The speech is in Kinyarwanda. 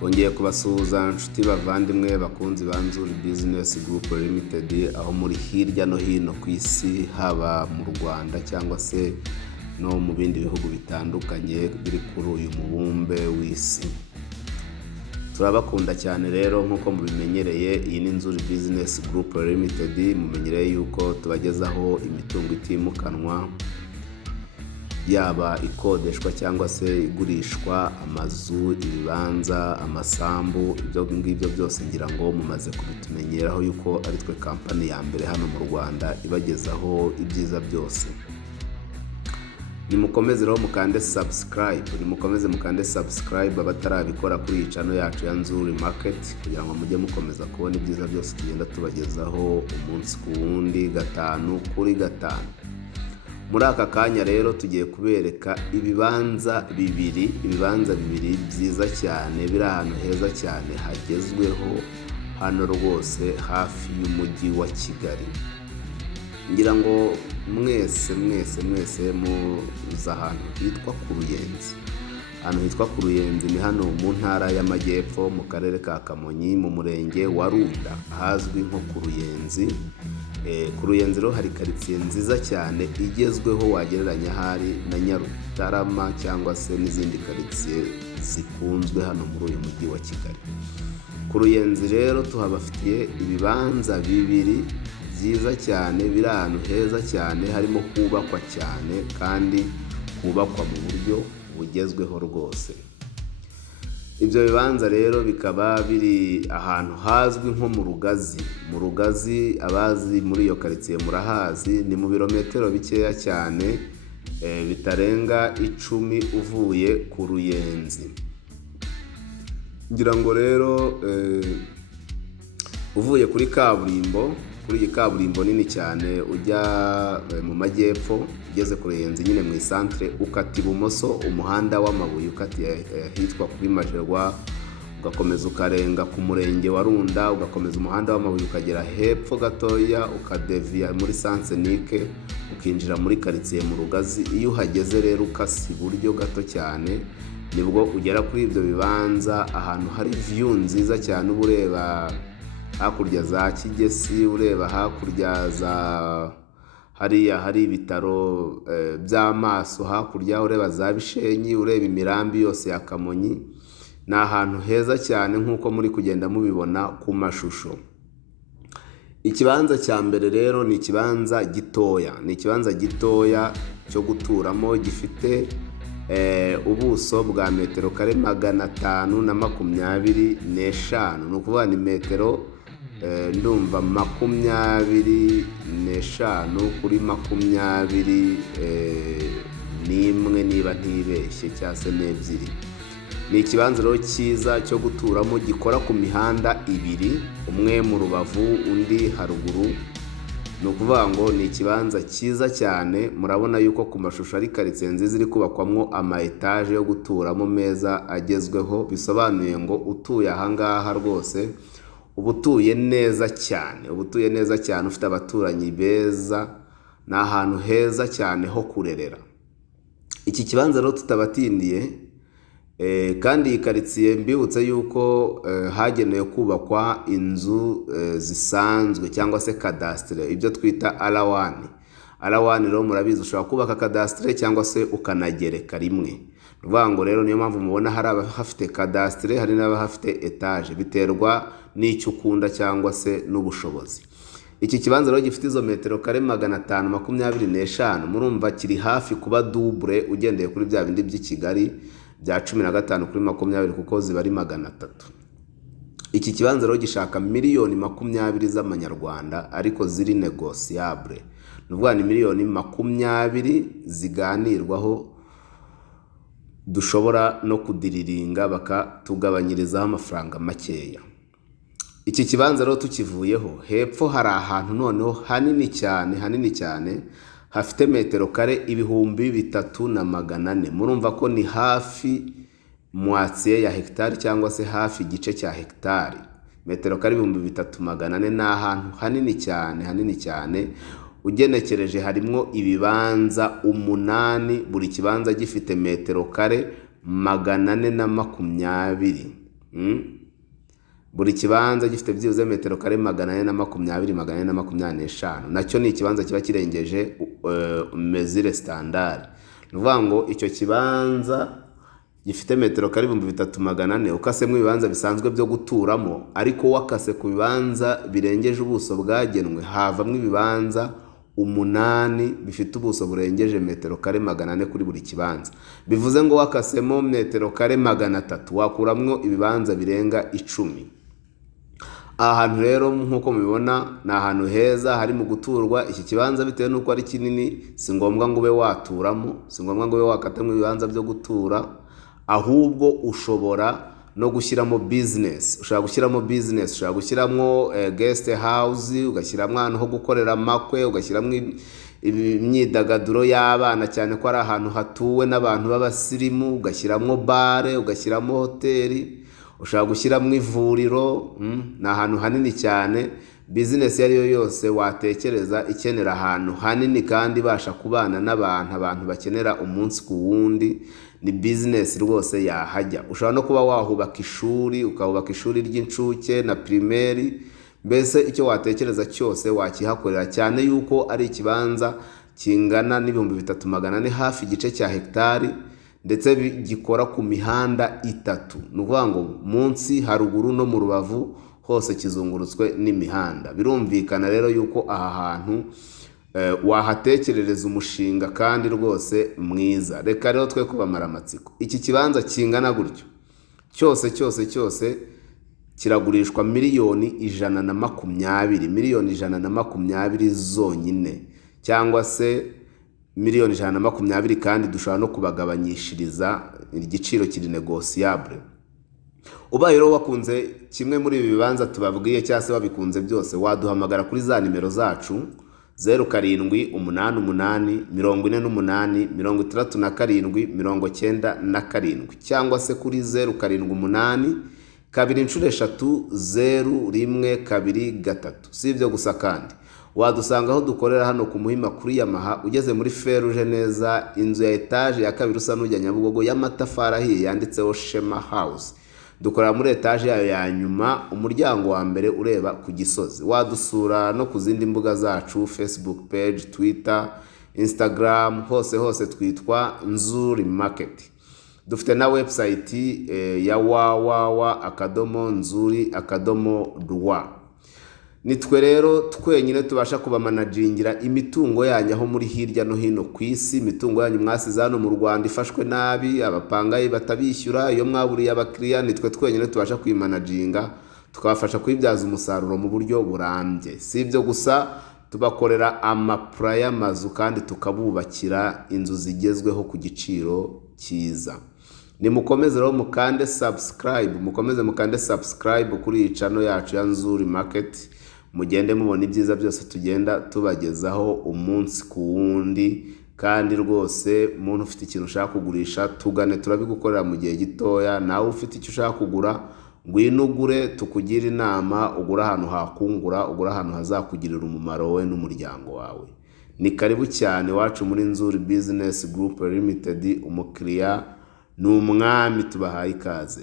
Twongeye kubasuhuza nshuti bavandimwe bakunzi ba Nzuri Business Group Limited, aho muri hirya no hino ku isi, haba mu Rwanda cyangwa se no mu bindi bihugu bitandukanye biri kuri uyu mubumbe w'isi. Turabakunda cyane rero nk'uko mubimenyereye. Iyi ni Nzuri Business Group Limited, mumenyereye yuko tubagezaho imitungo itimukanwa, yaba ikodeshwa cyangwa se igurishwa, amazu, ibibanza, amasambu. Ibyo ngibyo byose ngira ngo mumaze kubitumenyeraho yuko ari twe kampani ya mbere hano mu Rwanda ibagezaho ibyiza byose. Nimukomeze rero mukande subscribe abatarabikora kuri iyi channel yacu ya Nzuri Market, kugira ngo mujye mukomeza kubona ibyiza byose tugenda tubagezaho umunsi ku wundi, gatanu kuri gatanu. Muri aka kanya rero tugiye kubereka ibibanza bibiri byiza cyane, biri ahantu heza cyane hagezweho hano rwose hafi y'umujyi wa Kigali. Ngira ngo mwese muza ahantu hitwa ku Ruyenzi. Ahantu hitwa ku Ruyenzi ni hano mu ntara y'Amajyepfo, mu karere ka Kamonyi, mu murenge wa Runda, hazwi nko ku Ruyenzi. Ku Ruyenzi rero hari karitsiye nziza cyane igezweho, wagereranya hari na Nyarutarama cyangwa se n'izindi karitsiye zikunzwe hano muri uyu mujyi wa Kigali. Ku Ruyenzi rero tuhabafitiye ibibanza bibiri byiza cyane, biri ahantu heza cyane, harimo kubakwa cyane kandi kubakwa mu buryo bugezweho rwose. Ibyo bibanza rero bikaba biri ahantu hazwi nko mu Rugazi. Mu Rugazi, abazi muri iyo karitsiye murahazi, ni mu birometero bikeya cyane, bitarenga 10 uvuye ku Ruyenzi. Ngira ngo rero uvuye kuri kaburimbo, kuri iyi kaburimbo nini cyane ujya mu majyepfo, ugeze ku Ruyenzi nyine mu isantre, ukata ibumoso umuhanda w'amabuye ukatiye hitwa kuri Majerwa, ugakomeza ukarenga ku murenge wa Runda, ugakomeza umuhanda w'amabuye ukagera hepfo gatoya, ukadevia muri Sansenike, ukinjira muri karitsiye mu Rugazi. Iyo uhageze rero ukasi iburyo gato cyane, nibwo ugera kuri ibyo bibanza, ahantu hari view nziza cyane, uba ureba hakurya za Kigesi, ureba hakurya za hariya hari ibitaro by'amaso, hakurya ureba za Bishenyi, ureba imirambi yose ya Kamonyi. Ni ahantu heza cyane nk'uko muri kugenda mubibona ku mashusho. Ikibanza cya mbere rero ni ikibanza gitoya, cyo guturamo, gifite ubuso bwa metero kare 525. Ni ukuvuga ni metero ndumva 25 kuri 21 niba ntibeshye, cyangwa se n'ebyiri. Ni ikibanza rero cyiza cyo guturamo, gikora ku mihanda ibiri, umwe mu rubavu undi haruguru. Ni ukuvuga ngo ni ikibanza cyiza cyane. Murabona yuko ku mashusho ari karitsiye nziza iri kubakwamo ama etaje yo guturamo meza agezweho. Bisobanuye ngo utuye ahangaha rwose uba utuye neza cyane, ufite abaturanyi beza. Ni ahantu heza cyane ho kurerera. Iki kibanza rero tutabatindiye, kandi iyi karitsiye mbibutse yuko hagenewe kubakwa inzu zisanzwe cyangwa se kadastre, ibyo twita R1. Rero murabizi, ushobora kubaka kadastre cyangwa se ukanagereka rimwe. Ruvuga ngo rero niyo mpamvu mubona hari abahafite kadastre, hari n'abahafite etage, biterwa n'icyo ukunda cyangwa se n'ubushobozi. Iki kibanza rero gifite izo metero kare 525. Murumva kiri hafi kuba double ugendeye kuri bya bindi by'i Kigali bya 15 kuri 20, kuko ziba ari 300. Iki kibanza rero gishaka miliyoni 20 z'amanyarwanda, ariko ziri negociable. Nuvuga ni miliyoni 20 ziganirwaho, dushobora no kudiriringa bakatugabanyirizaho amafaranga makeya. Iki kibanza rero tukivuyeho, hepfo hari ahantu noneho hanini cyane, hafite metero kare 3400. Murumva ko ni hafi moitié ya hectare, cyangwa se hafi igice cya hectare. Metero kare 3400 ni ahantu hanini cyane. Ugenekereje harimo ibibanza 8, buri kibanza gifite metero kare 420. buri kibanza gifite byibuze metero kare 420-425, nacyo ni ikibanza kiba kirengeje mesure standard. Ni ukuvuga ngo icyo kibanza gifite metero kare 3400 ukasemo ibibanza bisanzwe byo guturamo, ariko wakase ku bibanza birengeje ubuso bwagenwe havamo ibibanza 8 bifite ubuso burengeje metero kare 400 kuri buri kibanza. Bivuze ngo wakasemo metero kare 300 wakuramwo ibibanza birenga 10. Ahantu rero nkuko mubibona ni ahantu heza hari mu guturwa. Iki kibanza bitewe nuko ari kinini si ngombwa ngo ube waturamo, si ngombwa ngo ube wakatamo ibibanza byo gutura, ahubwo ushobora no gushyiramo business. Ushobora gushyiramo business, ushobora gushyiramo guest house, ugashyiramo ahantu ho gukorera amakwe, ugashyiramo imyidagaduro y'abana cyane ko ari ahantu hatuwe n'abantu b'abasirimu, ugashyiramo bare, ugashyiramo hoteli, ushobora gushyiramo ivuriro. Ni ahantu hanini cyane. Business yari yo yose watekereza ikenera ahantu hanini kandi basha kubana n'abantu, abantu bakenera umunsi ku wundi, ni business rwose yahajya. Ushobora no kuba wahubaka ishuri, ukahubaka ishuri ry'incuke na primaire. Mbese icyo watekereza cyose wakihakorera, cyane yuko ari ikibanza kingana n'ibihumbi 3400, hafi igice cya hegitari, ndetse gikora ku mihanda 3. Ni ukuvuga ngo munsi, haruguru no mu rubavu hose kizungurutswe n'imihanda. Birumvikana rero yuko aha hantu wahatekerereza umushinga kandi rwose mwiza. Reka rero twe kubamara amatsiko. Iki kibanza kingana gutyo cyose kiragurishwa miliyoni 120, miliyoni 120 zonyine, cyangwa se miliyoni 120, kandi dushobora no kubagabanyishiriza, igiciro kiri negociable. Ubaye rero wakunze kimwe muri ibi bibanza tubabwiye cyangwa se wabikunze byose, waduhamagara kuri za nimero zacu 0788486797, cyangwa se kuri 0782 Si ibyo gusa kandi wadusanga aho dukorera hano ku Muhima kuri Yamaha, ugeze muri Feruje neza, inzu ya etaje ya kabiri usa n'ujya Nyabugogo y'amatafari ahiye yanditseho Shema House. Dukorera muri etaje yayo ya nyuma, umuryango wa mbere ureba ku Gisozi. Wadusura no ku zindi mbuga zacu, Facebook page, Twitter, Instagram, hose twitwa Nzuri Market. Dufite na website ya www.nzuri.rw. Nitwe rero twenyine tubasha kubamanagingira imitungo yanyu aho muri hirya no hino ku isi. Imitungo yanyu mwasize hano mu Rwanda ifashwe nabi, abapangayi batabishyura, iyo mwaburiye abakiriya, nitwe twenyine tubasha kwimanaginga, tukabafasha kwibyaza umusaruro mu buryo burambye. Si ibyo gusa, tubakorera amapura y'amazu kandi tukabubakira inzu zigezweho ku giciro cyiza. Nimukomeze rero mukande subscribe kuri iyi channel yacu ya Nzuri Market, mugende mubona ibyiza byose tugenda tubagezaho umunsi ku wundi. Kandi rwose umuntu ufite ikintu ushaka kugurisha, tugane turabigukorera mu gihe gitoya. Nawe ufite icyo ushaka kugura, ngwino ugure, tukugira inama, ugura ahantu hakungura, ugura ahantu hazakugirira umumaro wowe n'umuryango wawe. Ni karibu cyane wacu muri Nzuri Business Group Limited. Umukiriya ni umwami, tubahaye ikaze.